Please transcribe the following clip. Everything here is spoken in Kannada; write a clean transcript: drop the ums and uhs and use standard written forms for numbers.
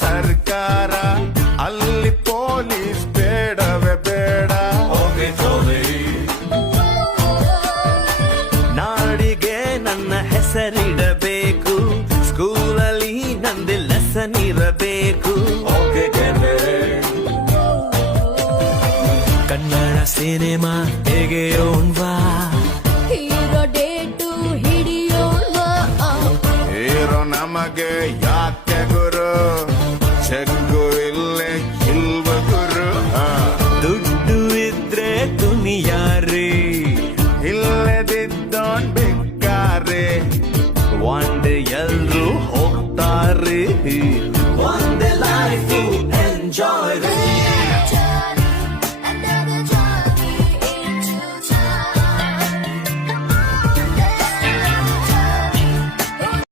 ಸರ್ಕಾರ ಅಲ್ಲಿ ಪೊಲೀಸ್ ಬೇಡವೇ ಬೇಡ. ನಾಡಿಗೆ ನನ್ನ ಹೆಸರಿಡಬೇಕು, ಸ್ಕೂಲಲ್ಲಿ ನಂದು ಲೆಸನ್ ಇರಬೇಕು. ಕನ್ನಡ ಸಿನಿಮಾ ತೆಗೆಯೋಣ್ವಾ, ಹೀರೋ ಡೇಟು ಹಿಡಿಯೋಣ್ವಾ. ಹೀರೋ ನಮಗೆ ಯಾಕೆ ಗುರು, ಚೆಕ್ಕು ಇಲ್ಲೇ ಇಲ್ವ ಗುರು. ದುಡ್ಡು ಇದ್ರೆ ದುನಿಯಾರಿ, ಇಲ್ಲದಿದ್ದೋನ್ ಬೇಕಾರೆ. ಒಂದೇ ಎಲ್ರು ಹೋಗ್ತಾರೆ, ಒಂದೇ ಲೈಫ್ ಎಂಜಾಯ್.